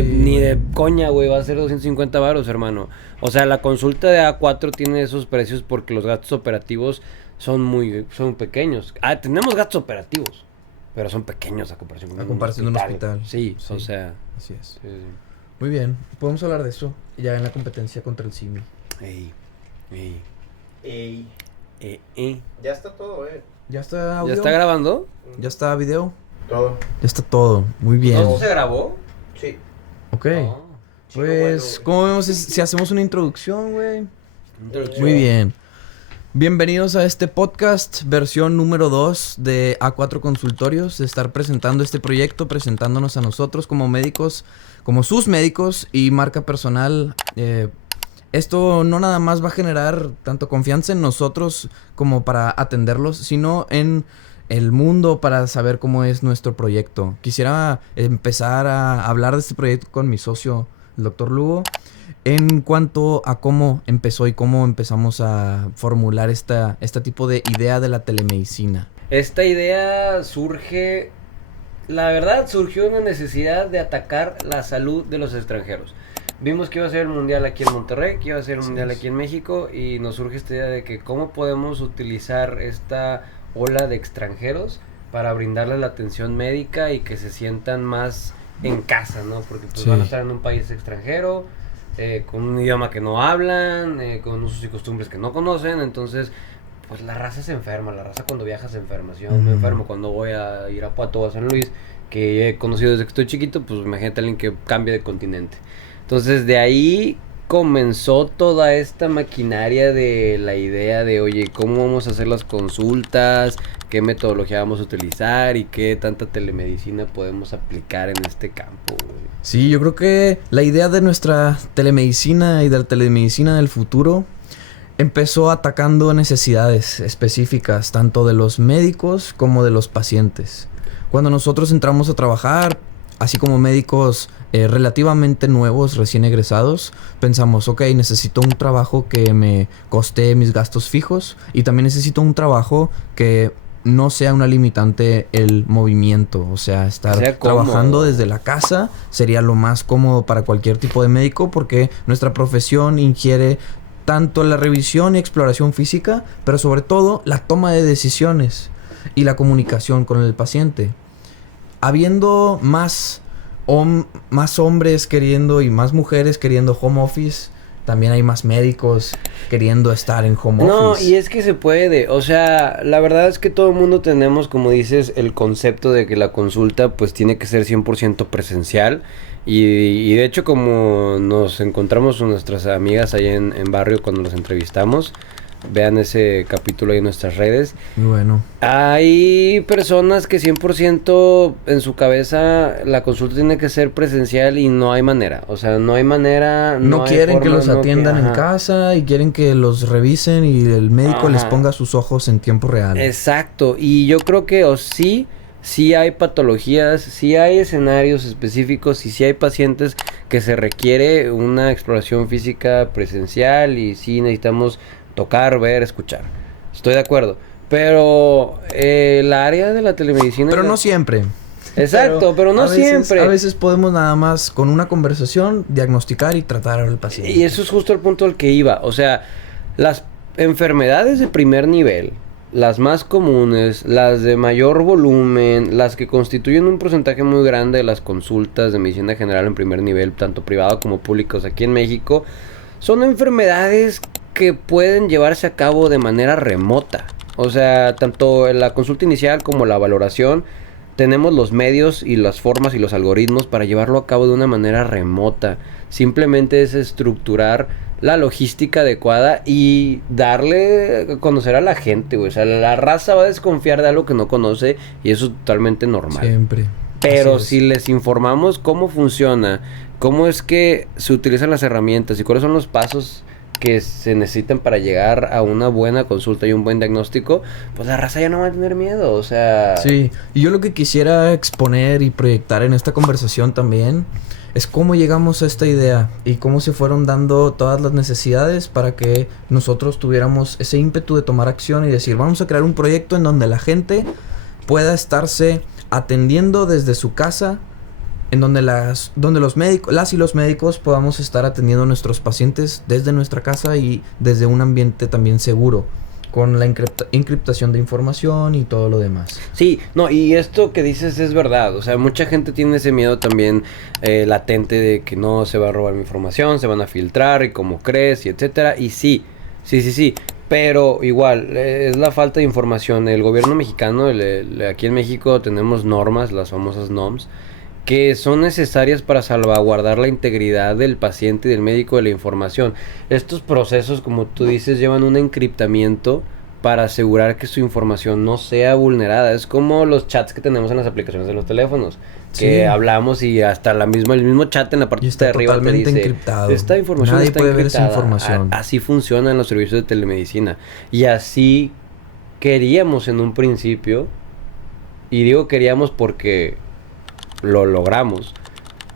ni de coña, güey, va a ser 250 varos, hermano. O sea, la consulta de A4 tiene esos precios porque los gastos operativos son pequeños. Tenemos gastos operativos, pero son pequeños a comparación con un hospital. Sí, o sea. Así es. Sí. Muy bien, podemos hablar de eso ya en la competencia contra el Simi. Ya está todo, ¿Ya está audio? ¿Ya está grabando? ¿Ya está video? Todo. Ya está todo, muy bien. ¿Todo se grabó? Sí. Ok. Oh. Pues, ¿cómo vemos si hacemos una introducción, güey? Introducción. Muy bien. Bienvenidos a este podcast, versión número 2 de A4 Consultorios, de estar presentando este proyecto, presentándonos a nosotros como médicos, como sus médicos y marca personal. Esto no nada más va a generar tanto confianza en nosotros como para atenderlos, sino en el mundo para saber cómo es nuestro proyecto. Quisiera empezar a hablar de este proyecto con mi socio, el Dr. Lugo, en cuanto a cómo empezó y cómo empezamos a formular este tipo de idea de la telemedicina. Esta idea surgió una necesidad de atacar la salud de los extranjeros. Vimos que iba a ser el mundial aquí en Monterrey, que iba a ser el mundial aquí en México, y nos surge esta idea de que cómo podemos utilizar esta ola de extranjeros para brindarles la atención médica y que se sientan más en casa, ¿no? Porque pues van a estar en un país extranjero, con un idioma que no hablan, con usos y costumbres que no conocen, entonces pues la raza se enferma, la raza cuando viaja se enferma. Si yo me enfermo cuando voy a Irapuato o a San Luis, que he conocido desde que estoy chiquito, pues imagínate a alguien que cambie de continente. Entonces de ahí comenzó toda esta maquinaria de la idea de, oye, ¿cómo vamos a hacer las consultas? ¿Qué metodología vamos a utilizar? ¿Y qué tanta telemedicina podemos aplicar en este campo, güey? Sí, yo creo que la idea de nuestra telemedicina y de la telemedicina del futuro empezó atacando necesidades específicas, tanto de los médicos como de los pacientes. Cuando nosotros entramos a trabajar, así como médicos relativamente nuevos, recién egresados, pensamos, ok, necesito un trabajo que me coste mis gastos fijos y también necesito un trabajo que no sea una limitante el movimiento, o sea, estar trabajando desde la casa sería lo más cómodo para cualquier tipo de médico porque nuestra profesión ingiere tanto la revisión y exploración física, pero sobre todo la toma de decisiones y la comunicación con el paciente. Habiendo más hombres queriendo y más mujeres queriendo home office, también hay más médicos queriendo estar en home office. No, y es que se puede, o sea, la verdad es que todo el mundo tenemos, como dices, el concepto de que la consulta pues tiene que ser 100% presencial y de hecho como nos encontramos con nuestras amigas ahí en barrio cuando los entrevistamos, vean ese capítulo ahí en nuestras redes. Muy bueno. Hay personas que 100% en su cabeza la consulta tiene que ser presencial y no hay manera. O sea, no hay manera. No quieren que los atiendan en casa y quieren que los revisen y el médico les ponga sus ojos en tiempo real. Exacto. Y yo creo que sí hay patologías, sí hay escenarios específicos y sí hay pacientes que se requiere una exploración física presencial y sí necesitamos tocar, ver, escuchar. Estoy de acuerdo. Pero la área de la telemedicina... Pero no siempre. Exacto, pero no siempre. A veces podemos nada más con una conversación diagnosticar y tratar al paciente. Y eso es justo el punto al que iba. O sea, las enfermedades de primer nivel, las más comunes, las de mayor volumen, las que constituyen un porcentaje muy grande de las consultas de medicina general en primer nivel, tanto privado como públicos aquí en México, son enfermedades que pueden llevarse a cabo de manera remota. O sea, tanto en la consulta inicial como la valoración, tenemos los medios y las formas y los algoritmos para llevarlo a cabo de una manera remota. Simplemente es estructurar la logística adecuada y darle a conocer a la gente, güey. O sea, la raza va a desconfiar de algo que no conoce y eso es totalmente normal. Siempre. Pero si les informamos cómo funciona, cómo es que se utilizan las herramientas y cuáles son los pasos que se necesitan para llegar a una buena consulta y un buen diagnóstico, pues la raza ya no va a tener miedo, o sea... Sí, y yo lo que quisiera exponer y proyectar en esta conversación también es cómo llegamos a esta idea y cómo se fueron dando todas las necesidades para que nosotros tuviéramos ese ímpetu de tomar acción y decir, vamos a crear un proyecto en donde la gente pueda estarse atendiendo desde su casa en donde los médicos, las y los médicos podamos estar atendiendo a nuestros pacientes desde nuestra casa y desde un ambiente también seguro, con la encriptación de información y todo lo demás. Sí, no, y esto que dices es verdad. O sea, mucha gente tiene ese miedo también latente de que no se va a robar mi información, se van a filtrar y cómo crees y etcétera. Y sí. Pero igual, es la falta de información. El gobierno mexicano, aquí en México tenemos normas, las famosas NOMS, que son necesarias para salvaguardar la integridad del paciente y del médico de la información. Estos procesos, como tú dices, llevan un encriptamiento para asegurar que su información no sea vulnerada. Es como los chats que tenemos en las aplicaciones de los teléfonos, que hablamos y hasta el mismo chat en la parte de arriba te dice, encriptado. Esta información Nadie está puede ver encriptada. esa información. Así funcionan los servicios de telemedicina. Y así queríamos en un principio, y digo queríamos porque lo logramos,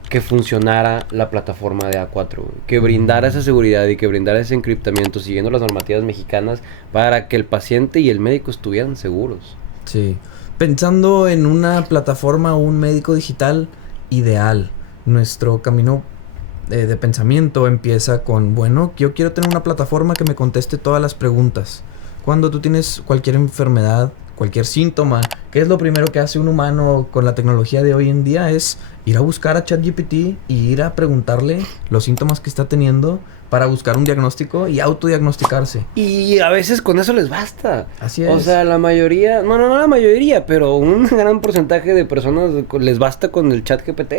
que funcionara la plataforma de A4, que brindara esa seguridad y que brindara ese encriptamiento siguiendo las normativas mexicanas para que el paciente y el médico estuvieran seguros. Sí. Pensando en una plataforma o un médico digital ideal, nuestro camino de pensamiento empieza con, bueno, yo quiero tener una plataforma que me conteste todas las preguntas. Cuando tú tienes cualquier enfermedad, cualquier síntoma, ¿qué es lo primero que hace un humano con la tecnología de hoy en día? Es ir a buscar a ChatGPT y ir a preguntarle los síntomas que está teniendo para buscar un diagnóstico y autodiagnosticarse. Y a veces con eso les basta. Así es. O sea, la mayoría, no la mayoría, pero un gran porcentaje de personas les basta con el ChatGPT.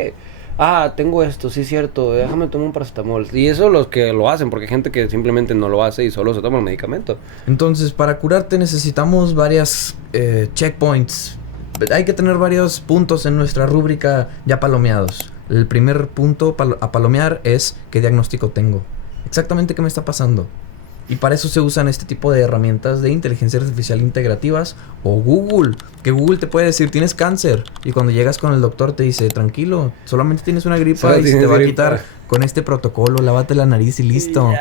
Ah, tengo esto, sí es cierto, déjame tomar un paracetamol. Y eso los que lo hacen, porque hay gente que simplemente no lo hace y solo se toma el medicamento. Entonces, para curarte necesitamos varias checkpoints. Hay que tener varios puntos en nuestra rúbrica ya palomeados. El primer punto a palomear es ¿qué diagnóstico tengo? Exactamente qué me está pasando. Y para eso se usan este tipo de herramientas de inteligencia artificial integrativas o Google, que Google te puede decir tienes cáncer y cuando llegas con el doctor te dice tranquilo, solamente tienes una gripa y se te va a quitar con este protocolo, lávate la nariz y listo.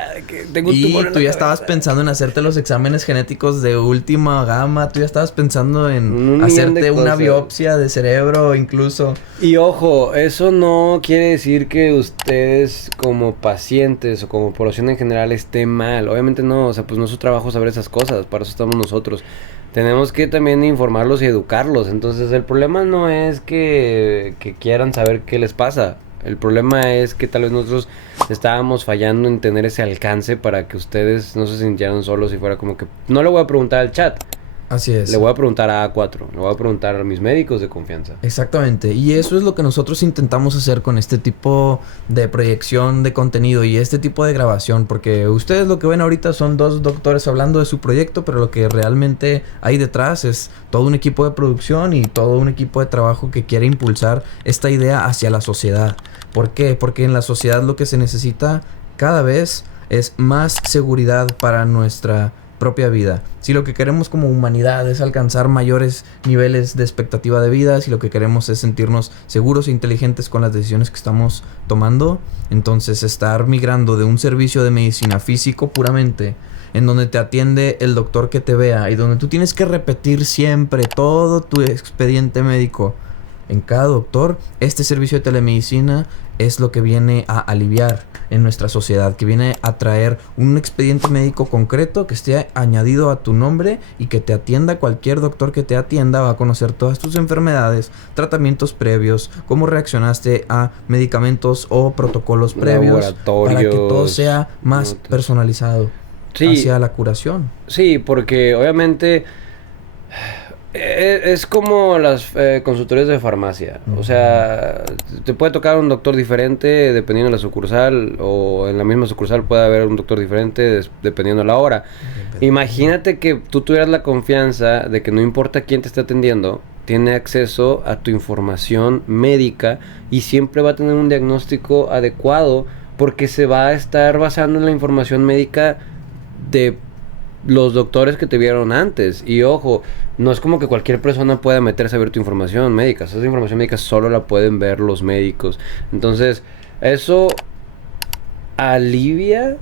Y tú ya estabas pensando en hacerte los exámenes genéticos de última gama, tú ya estabas pensando en hacerte una biopsia de cerebro incluso. Y ojo, eso no quiere decir que ustedes como pacientes o como población en general esté mal. Obviamente no, o sea, pues no es su trabajo saber esas cosas, para eso estamos nosotros. Tenemos que también informarlos y educarlos. Entonces el problema no es que quieran saber qué les pasa. El problema es que tal vez nosotros estábamos fallando en tener ese alcance para que ustedes no se sintieran solos y fuera como que no le voy a preguntar al chat. Así es. Le voy a preguntar a A4, le voy a preguntar a mis médicos de confianza. Exactamente, y eso es lo que nosotros intentamos hacer con este tipo de proyección de contenido y este tipo de grabación, porque ustedes lo que ven ahorita son dos doctores hablando de su proyecto, pero lo que realmente hay detrás es todo un equipo de producción y todo un equipo de trabajo que quiere impulsar esta idea hacia la sociedad. ¿Por qué? Porque en la sociedad lo que se necesita cada vez es más seguridad para nuestra propia vida. Si lo que queremos como humanidad es alcanzar mayores niveles de expectativa de vida, si lo que queremos es sentirnos seguros e inteligentes con las decisiones que estamos tomando, entonces estar migrando de un servicio de medicina físico puramente, en donde te atiende el doctor que te vea y donde tú tienes que repetir siempre todo tu expediente médico en cada doctor, este servicio de telemedicina es lo que viene a aliviar en nuestra sociedad, que viene a traer un expediente médico concreto que esté añadido a tu nombre y que te atienda cualquier doctor que te atienda, va a conocer todas tus enfermedades, tratamientos previos, cómo reaccionaste a medicamentos o protocolos previos, para que todo sea más personalizado hacia la curación. Sí, porque obviamente es como las consultorias de farmacia. O sea, te puede tocar un doctor diferente dependiendo de la sucursal, o en la misma sucursal puede haber un doctor diferente dependiendo de la hora. Imagínate que tú tuvieras la confianza de que no importa quién te esté atendiendo, tiene acceso a tu información médica y siempre va a tener un diagnóstico adecuado porque se va a estar basando en la información médica de los doctores que te vieron antes. Y ojo, no es como que cualquier persona pueda meterse a ver tu información médica. Esa información médica solo la pueden ver los médicos. Entonces, eso alivia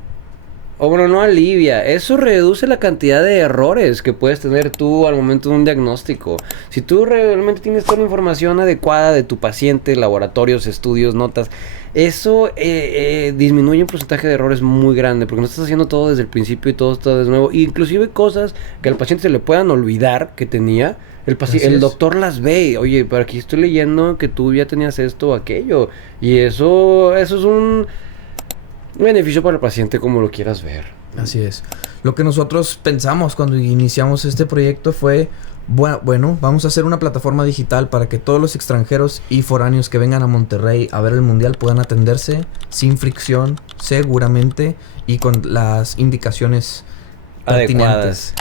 O bueno, no alivia. Eso reduce la cantidad de errores que puedes tener tú al momento de un diagnóstico. Si tú realmente tienes toda la información adecuada de tu paciente, laboratorios, estudios, notas, eso disminuye un porcentaje de errores muy grande, porque no estás haciendo todo desde el principio y todo está de nuevo. Inclusive cosas que al paciente se le puedan olvidar que tenía. El doctor las ve. Oye, pero aquí estoy leyendo que tú ya tenías esto o aquello. Y eso es un beneficio para el paciente, como lo quieras ver. Así es. Lo que nosotros pensamos cuando iniciamos este proyecto fue, bueno, vamos a hacer una plataforma digital para que todos los extranjeros y foráneos que vengan a Monterrey a ver el mundial puedan atenderse sin fricción, seguramente, y con las indicaciones pertinentes.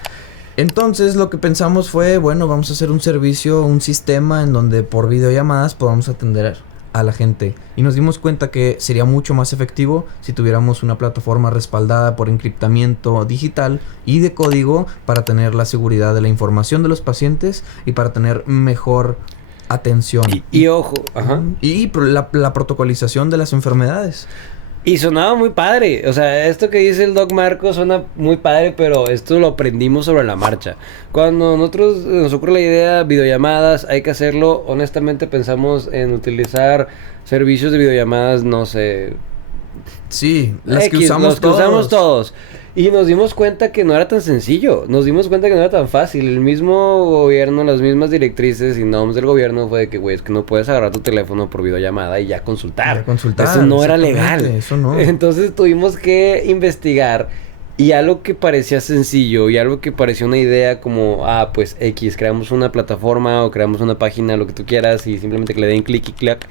Entonces lo que pensamos fue, bueno, vamos a hacer un servicio, un sistema en donde por videollamadas podamos atender a la gente. Y nos dimos cuenta que sería mucho más efectivo si tuviéramos una plataforma respaldada por encriptamiento digital y de código para tener la seguridad de la información de los pacientes y para tener mejor atención. Y ojo, ajá. Y la protocolización de las enfermedades. Y sonaba muy padre. O sea, esto que dice el Doc Marco suena muy padre, pero esto lo aprendimos sobre la marcha. Cuando nosotros nos ocurre la idea, videollamadas, hay que hacerlo. Honestamente pensamos en utilizar servicios de videollamadas, no sé. Sí, los que usamos todos. Y nos dimos cuenta que no era tan sencillo. Nos dimos cuenta que no era tan fácil. El mismo gobierno, las mismas directrices y normas del gobierno fue de que, güey, es que no puedes agarrar tu teléfono por videollamada y ya consultar. Eso no era legal. Eso no. Entonces tuvimos que investigar. Y algo que parecía sencillo y algo que parecía una idea como, pues X, creamos una plataforma o creamos una página, lo que tú quieras, y simplemente que le den clic y clac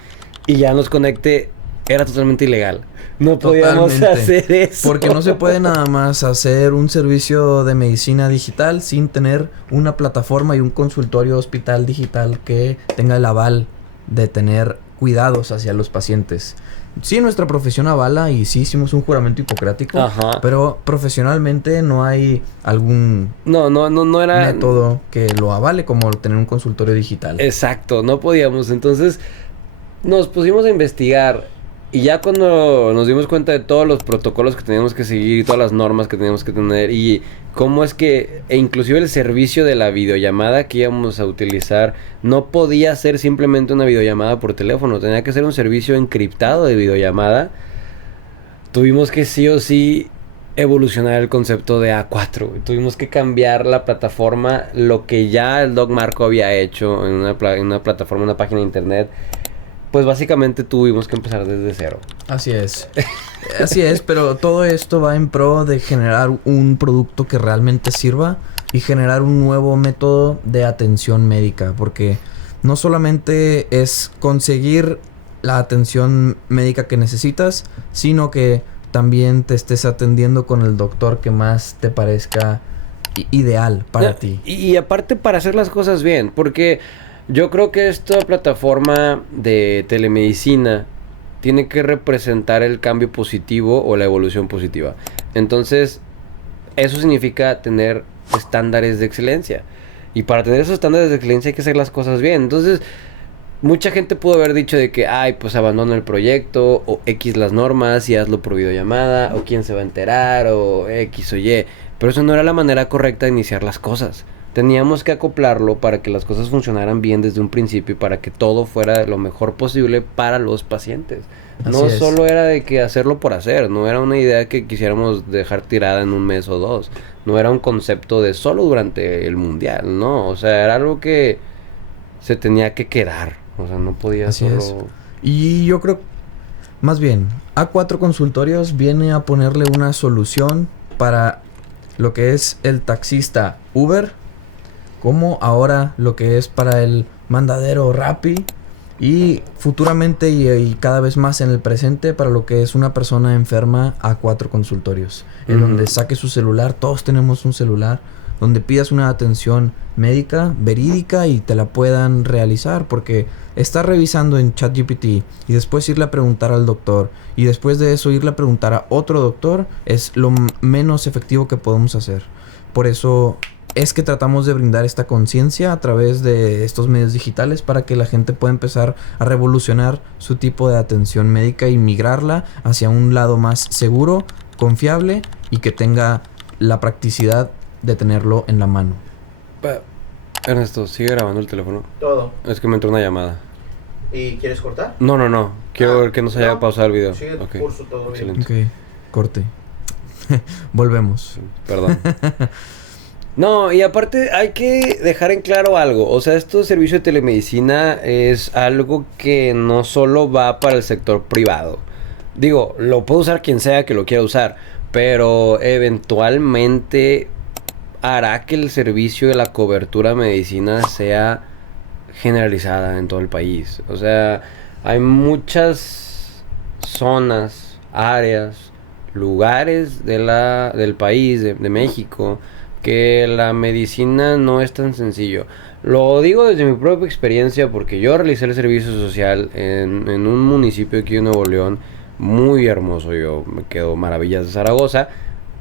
y ya nos conecte, era totalmente ilegal. No podíamos hacer eso. Porque no se puede nada más hacer un servicio de medicina digital sin tener una plataforma y un consultorio hospital digital que tenga el aval de tener cuidados hacia los pacientes. Sí, nuestra profesión avala y sí hicimos un juramento hipocrático. Ajá. Pero profesionalmente no hay algún no era método que lo avale como tener un consultorio digital. Exacto, no podíamos. Entonces nos pusimos a investigar. Y ya cuando nos dimos cuenta de todos los protocolos que teníamos que seguir y todas las normas que teníamos que tener y cómo es que, inclusive el servicio de la videollamada que íbamos a utilizar no podía ser simplemente una videollamada por teléfono, tenía que ser un servicio encriptado de videollamada, tuvimos que sí o sí evolucionar el concepto de A4. Tuvimos que cambiar la plataforma, lo que ya el Doc Marco había hecho en una plataforma, una página de internet. Pues básicamente tuvimos que empezar desde cero. Así es. Así es, pero todo esto va en pro de generar un producto que realmente sirva y generar un nuevo método de atención médica. Porque no solamente es conseguir la atención médica que necesitas, sino que también te estés atendiendo con el doctor que más te parezca ideal para ti. Y aparte para hacer las cosas bien, porque yo creo que esta plataforma de telemedicina tiene que representar el cambio positivo o la evolución positiva. Entonces, eso significa tener estándares de excelencia. Y para tener esos estándares de excelencia hay que hacer las cosas bien. Entonces, mucha gente pudo haber dicho de que, pues abandona el proyecto, o X las normas y hazlo por videollamada, o quién se va a enterar, o X o Y. Pero eso no era la manera correcta de iniciar las cosas. Teníamos que acoplarlo para que las cosas funcionaran bien desde un principio y para que todo fuera lo mejor posible para los pacientes. No solo era de que hacerlo por hacer, no era una idea que quisiéramos dejar tirada en un mes o dos. No era un concepto de solo durante el mundial, no. O sea, era algo que se tenía que quedar. O sea, no podía solo... Y yo creo, más bien, A4 Consultorios viene a ponerle una solución para lo que es el taxista Uber, como ahora lo que es para el mandadero Rappi y futuramente y cada vez más en el presente para lo que es una persona enferma A4 Consultorios, en donde saque su celular, todos tenemos un celular, donde pidas una atención médica verídica y te la puedan realizar, porque estar revisando en ChatGPT y después irle a preguntar al doctor y después de eso irle a preguntar a otro doctor es lo menos efectivo que podemos hacer. Por eso es que tratamos de brindar esta conciencia a través de estos medios digitales para que la gente pueda empezar a revolucionar su tipo de atención médica y migrarla hacia un lado más seguro confiable y que tenga la practicidad de tenerlo en la mano. Ernesto, ¿sigue grabando el teléfono? Todo. Es que me entró una llamada. ¿Y quieres cortar? No. Quiero ver que no se haya pausado el video. Sí, Ok. curso, todo bien. Excelente. Ok, corte. Volvemos. Perdón. No, y aparte hay que dejar en claro algo. O sea, esto de servicio de telemedicina es algo que no solo va para el sector privado. Digo, lo puede usar quien sea que lo quiera usar, pero eventualmente hará que el servicio de la cobertura de medicina sea generalizada en todo el país. O sea, hay muchas zonas, áreas, lugares del país, de México, que la medicina no es tan sencillo. Lo digo desde mi propia experiencia porque yo realicé el servicio social en un municipio aquí de Nuevo León muy hermoso. Yo me quedo maravillas de Zaragoza,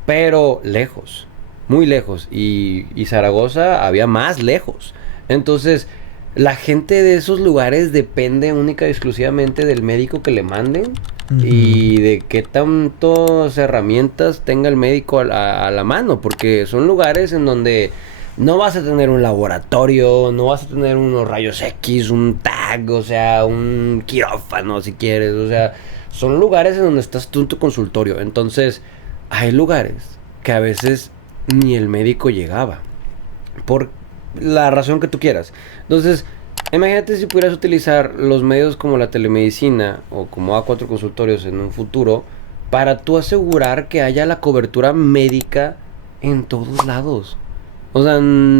pero lejos, muy lejos. Y Zaragoza había más lejos. Entonces, la gente de esos lugares depende única y exclusivamente del médico que le manden. Y de qué tantas herramientas tenga el médico a la mano, porque son lugares en donde no vas a tener un laboratorio, no vas a tener unos rayos X, un TAC, o sea, un quirófano si quieres, o sea, son lugares en donde estás tú en tu consultorio. Entonces, hay lugares que a veces ni el médico llegaba, por la razón que tú quieras. Entonces, imagínate si pudieras utilizar los medios como la telemedicina o como A4 consultorios en un futuro para tú asegurar que haya la cobertura médica en todos lados. O sea,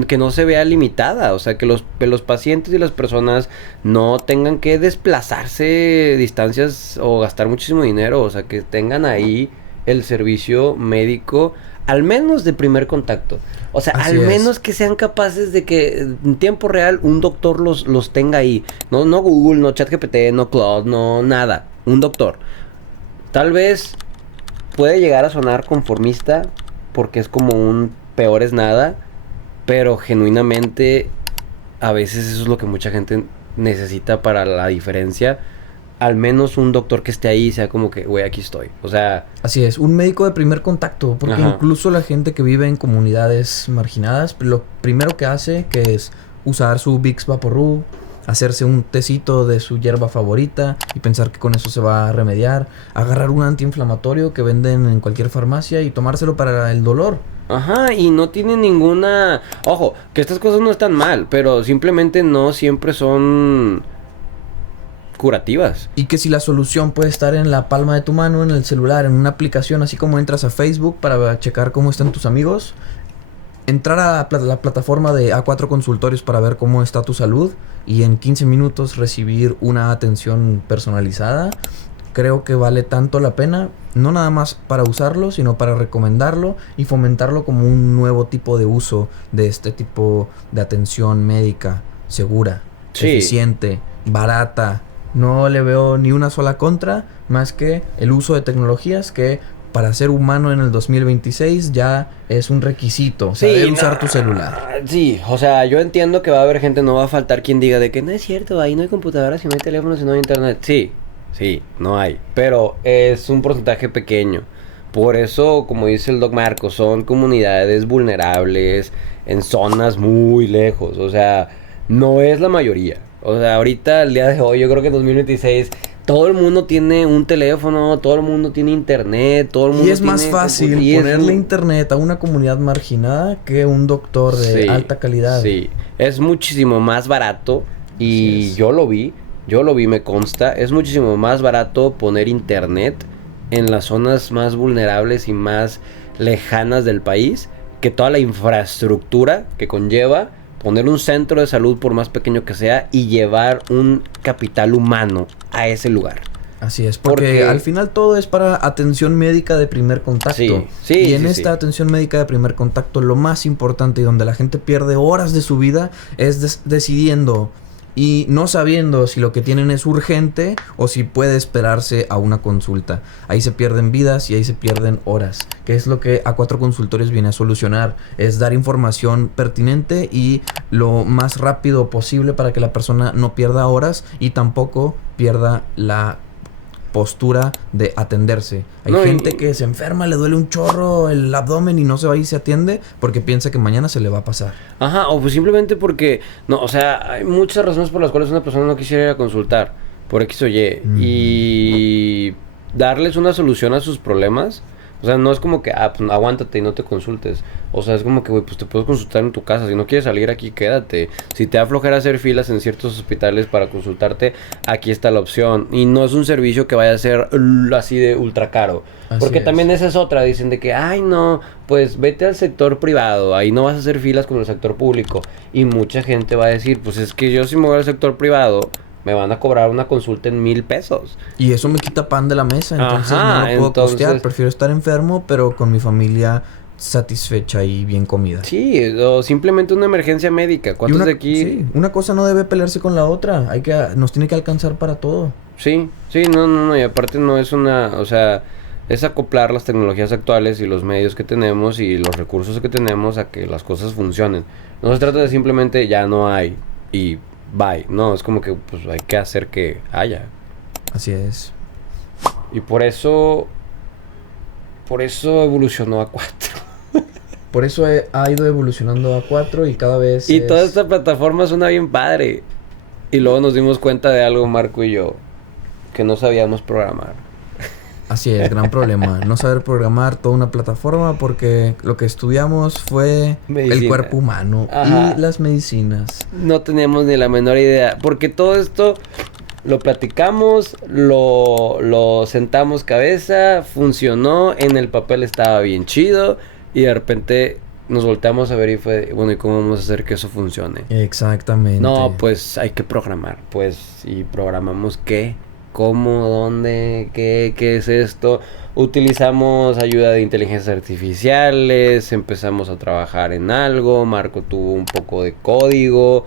que no se vea limitada. O sea, que los pacientes y las personas no tengan que desplazarse distancias o gastar muchísimo dinero. O sea, que tengan ahí el servicio médico, al menos de primer contacto. O sea, Así al es. menos que sean capaces de que en tiempo real un doctor los tenga ahí. No Google, no ChatGPT, no Claude, no nada. Un doctor. Tal vez puede llegar a sonar conformista porque es como un peor es nada, pero genuinamente a veces eso es lo que mucha gente necesita para la diferencia. Al menos un doctor que esté ahí sea como que, güey, aquí estoy. O sea, Así es, un médico de primer contacto, porque Ajá. incluso la gente que vive en comunidades marginadas, lo primero que hace que es usar su Vicks Vaporub, hacerse un tecito de su hierba favorita y pensar que con eso se va a remediar, agarrar un antiinflamatorio que venden en cualquier farmacia y tomárselo para el dolor. ajá, y no tiene ninguna... Ojo, que estas cosas no están mal, pero simplemente no siempre son curativas. Y que si la solución puede estar en la palma de tu mano, en el celular, en una aplicación, así como entras a Facebook para checar cómo están tus amigos, entrar a la plataforma de A4 Consultorios para ver cómo está tu salud y en 15 minutos recibir una atención personalizada, creo que vale tanto la pena, no nada más para usarlo, sino para recomendarlo y fomentarlo como un nuevo tipo de uso de este tipo de atención médica segura, Sí. eficiente, barata. No le veo ni una sola contra, más que el uso de tecnologías que para ser humano en el 2026 ya es un requisito, saber usar tu celular. Sí, o sea, yo entiendo que va a haber gente, no va a faltar quien diga de que no es cierto, ahí no hay computadoras, si no hay teléfonos, si no hay internet. Sí, no hay, pero es un porcentaje pequeño. Por eso, como dice el Doc Marco, son comunidades vulnerables en zonas muy lejos, o sea, no es la mayoría. O sea, ahorita, el día de hoy, yo creo que en 2026, todo el mundo tiene un teléfono, todo el mundo tiene internet, todo el mundo Y es tiene... más fácil y es ponerle un- internet a una comunidad marginada que un doctor de Sí, alta calidad. Sí, es muchísimo más barato Así y es. yo lo vi, me consta, es muchísimo más barato poner internet en las zonas más vulnerables y más lejanas del país que toda la infraestructura que conlleva poner un centro de salud por más pequeño que sea y llevar un capital humano a ese lugar. Así es, porque Porque- al final todo es para atención médica de primer contacto. Sí, y en sí, esta sí. atención médica de primer contacto, lo más importante y donde la gente pierde horas de su vida es decidiendo y no sabiendo si lo que tienen es urgente o si puede esperarse a una consulta. Ahí se pierden vidas y ahí se pierden horas, que es lo que A4 Consultorios viene a solucionar, es dar información pertinente y lo más rápido posible para que la persona no pierda horas y tampoco pierda la postura de atenderse. Hay No, gente que se enferma, le duele un chorro el abdomen y no se va y se atiende porque piensa que mañana se le va a pasar. Ajá, o pues simplemente porque, no, o sea, hay muchas razones por las cuales una persona no quisiera ir a consultar, por X o Y, y darles una solución a sus problemas. O sea, no es como que, pues aguántate y no te consultes. O sea, es como que, güey, pues te puedes consultar en tu casa. Si no quieres salir aquí, quédate. Si te da flojera hacer filas en ciertos hospitales para consultarte, aquí está la opción. Y no es un servicio que vaya a ser así de ultra caro. Porque también esa es otra. Dicen de que, ay, no, pues vete al sector privado. Ahí no vas a hacer filas con el sector público. Y mucha gente va a decir, pues es que yo si me voy al sector privado, me van a cobrar una consulta en 1,000 pesos. Y eso me quita pan de la mesa, entonces Ajá, no lo puedo costear. Prefiero estar enfermo, pero con mi familia satisfecha y bien comida. Sí, o simplemente una emergencia médica. ¿Cuántos de aquí? Sí, una cosa no debe pelearse con la otra. Nos tiene que alcanzar para todo. Sí, no, y aparte no es una, o sea, es acoplar las tecnologías actuales y los medios que tenemos y los recursos que tenemos a que las cosas funcionen. No se trata de simplemente ya no hay y bye. No, es como que pues hay que hacer que haya. Así es. Y por eso evolucionó a 4. Por eso ha ido evolucionando a 4 y cada vez Y toda esta plataforma suena bien padre. Y luego nos dimos cuenta de algo, Marco y yo, que no sabíamos programar. Así es, gran problema. No saber programar toda una plataforma porque lo que estudiamos fue Medicina. el cuerpo humano. Ajá. Y las medicinas. No teníamos ni la menor idea. Porque todo esto lo platicamos, lo sentamos cabeza, funcionó, en el papel estaba bien chido. Y de repente nos volteamos a ver y fue, bueno, ¿y cómo vamos a hacer que eso funcione? Exactamente. No, pues hay que programar. Pues, ¿y programamos qué? ¿Cómo? ¿Dónde? ¿Qué es esto? Utilizamos ayuda de inteligencias artificiales, empezamos a trabajar en algo, Marco tuvo un poco de código,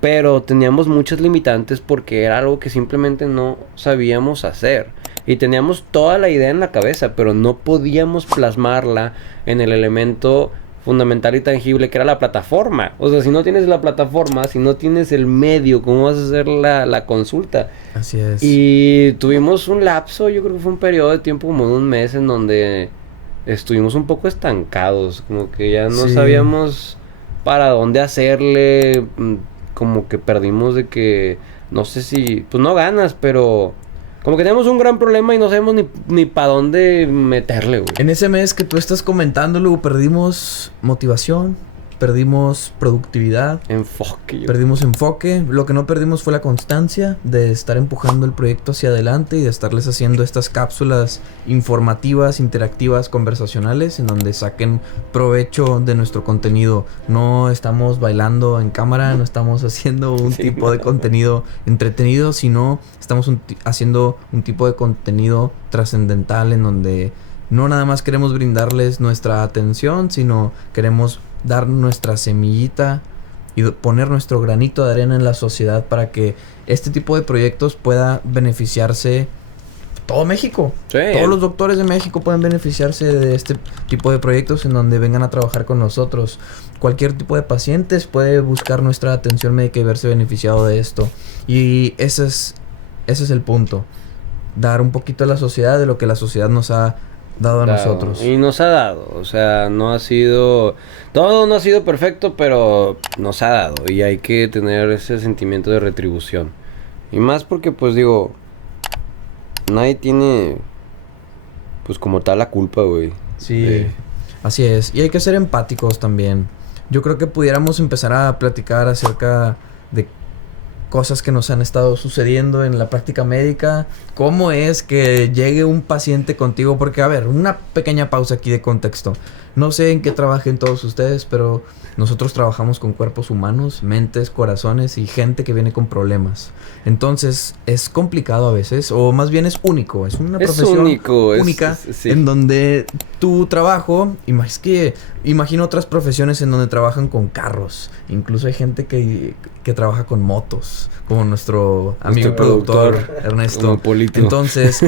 pero teníamos muchas limitantes porque era algo que simplemente no sabíamos hacer. Y teníamos toda la idea en la cabeza, pero no podíamos plasmarla en el elemento fundamental y tangible que era la plataforma. O sea, si no tienes la plataforma, si no tienes el medio, ¿cómo vas a hacer la consulta? Así es. Y tuvimos un lapso, yo creo que fue un periodo de tiempo como de un mes en donde estuvimos un poco estancados, como que ya no sabíamos para dónde hacerle, como que perdimos de que, no sé si, pues no ganas, pero como que tenemos un gran problema y no sabemos ni para dónde meterle, güey. En ese mes que tú estás comentándolo, perdimos motivación, perdimos productividad, perdimos enfoque. Lo que no perdimos fue la constancia de estar empujando el proyecto hacia adelante y de estarles haciendo estas cápsulas informativas, interactivas, conversacionales, en donde saquen provecho de nuestro contenido. No estamos bailando en cámara, no estamos haciendo un tipo de contenido entretenido, sino estamos haciendo un tipo de contenido trascendental en donde no nada más queremos brindarles nuestra atención, sino queremos dar nuestra semillita y poner nuestro granito de arena en la sociedad para que este tipo de proyectos pueda beneficiarse todo México. Sí. Todos los doctores de México pueden beneficiarse de este tipo de proyectos en donde vengan a trabajar con nosotros. Cualquier tipo de pacientes puede buscar nuestra atención médica y verse beneficiado de esto. Y ese es el punto. Dar un poquito a la sociedad de lo que la sociedad nos ha dado a nosotros. Y nos ha dado, o sea, no ha sido, todo no ha sido perfecto, pero nos ha dado y hay que tener ese sentimiento de retribución. Y más porque, pues digo, nadie tiene, pues como tal la culpa, güey. Sí, así es. Y hay que ser empáticos también. Yo creo que pudiéramos empezar a platicar acerca de cosas que nos han estado sucediendo en la práctica médica. ¿Cómo es que llegue un paciente contigo? Porque, a ver, una pequeña pausa aquí de contexto. No sé en qué trabajen todos ustedes, pero nosotros trabajamos con cuerpos humanos, mentes, corazones y gente que viene con problemas. Entonces, es complicado a veces, o más bien es único. Es una profesión única sí. En donde tu trabajo, imagino otras profesiones en donde trabajan con carros. Incluso hay gente que trabaja con motos, como nuestro amigo productor Ernesto. Entonces,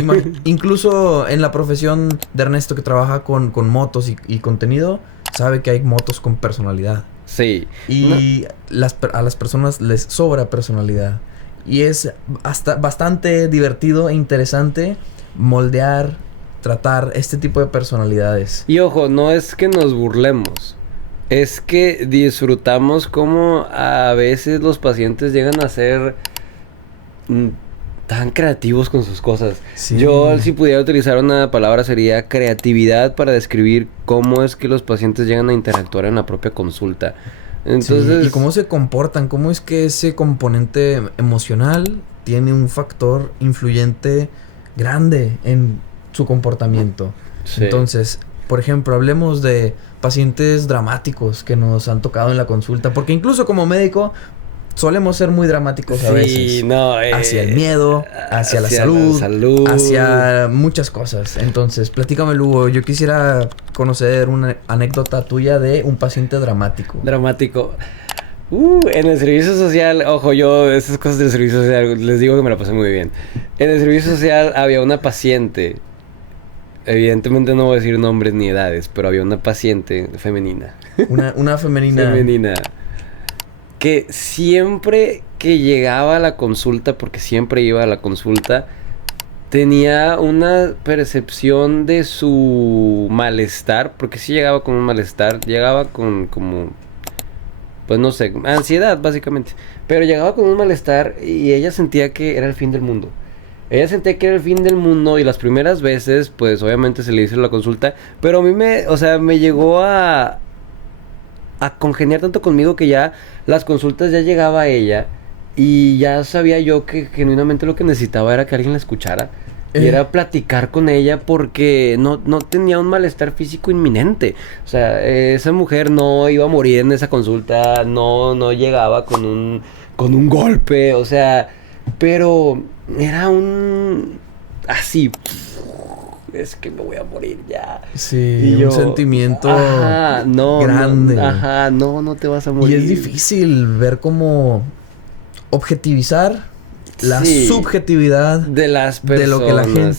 incluso en la profesión de Ernesto que trabaja con motos y contenido, sabe que hay motos con personalidad. Sí. Y a las personas les sobra personalidad. Y es hasta bastante divertido e interesante moldear, tratar este tipo de personalidades. Y ojo, no es que nos burlemos. Es que disfrutamos como a veces los pacientes llegan a ser tan creativos con sus cosas. Sí. Yo, si pudiera utilizar una palabra, sería creatividad para describir cómo es que los pacientes llegan a interactuar en la propia consulta. Entonces, Sí, y cómo se comportan, cómo es que ese componente emocional tiene un factor influyente grande en su comportamiento. sí. Entonces, por ejemplo, hablemos de pacientes dramáticos que nos han tocado en la consulta, porque incluso como médico solemos ser muy dramáticos a veces. No, hacia el miedo, hacia la salud, hacia muchas cosas. Entonces, platícame, Lugo, yo quisiera conocer una anécdota tuya de un paciente dramático. Dramático. En el servicio social, ojo, yo esas cosas del servicio social les digo que me la pasé muy bien. En el servicio social había una paciente, evidentemente no voy a decir nombres ni edades, pero había una paciente femenina. Una femenina. Femenina. Que siempre que llegaba a la consulta, porque siempre iba a la consulta, tenía una percepción de su malestar, porque sí llegaba con un malestar, llegaba con como, pues no sé, ansiedad básicamente, pero llegaba con un malestar y ella sentía que era el fin del mundo. Ella sentía que era el fin del mundo y las primeras veces, pues obviamente se le hizo la consulta, pero a mí me llegó a congeniar tanto conmigo que ya las consultas ya llegaba a ella y ya sabía yo que genuinamente lo que necesitaba era que alguien la escuchara y era platicar con ella porque no tenía un malestar físico inminente. O sea, esa mujer no iba a morir en esa consulta, no llegaba con un golpe, o sea, pero era un así, es que me voy a morir ya. Sí, y un sentimiento grande. grande. No te vas a morir. Y es difícil ver cómo objetivizar la subjetividad de las personas. de lo que la gente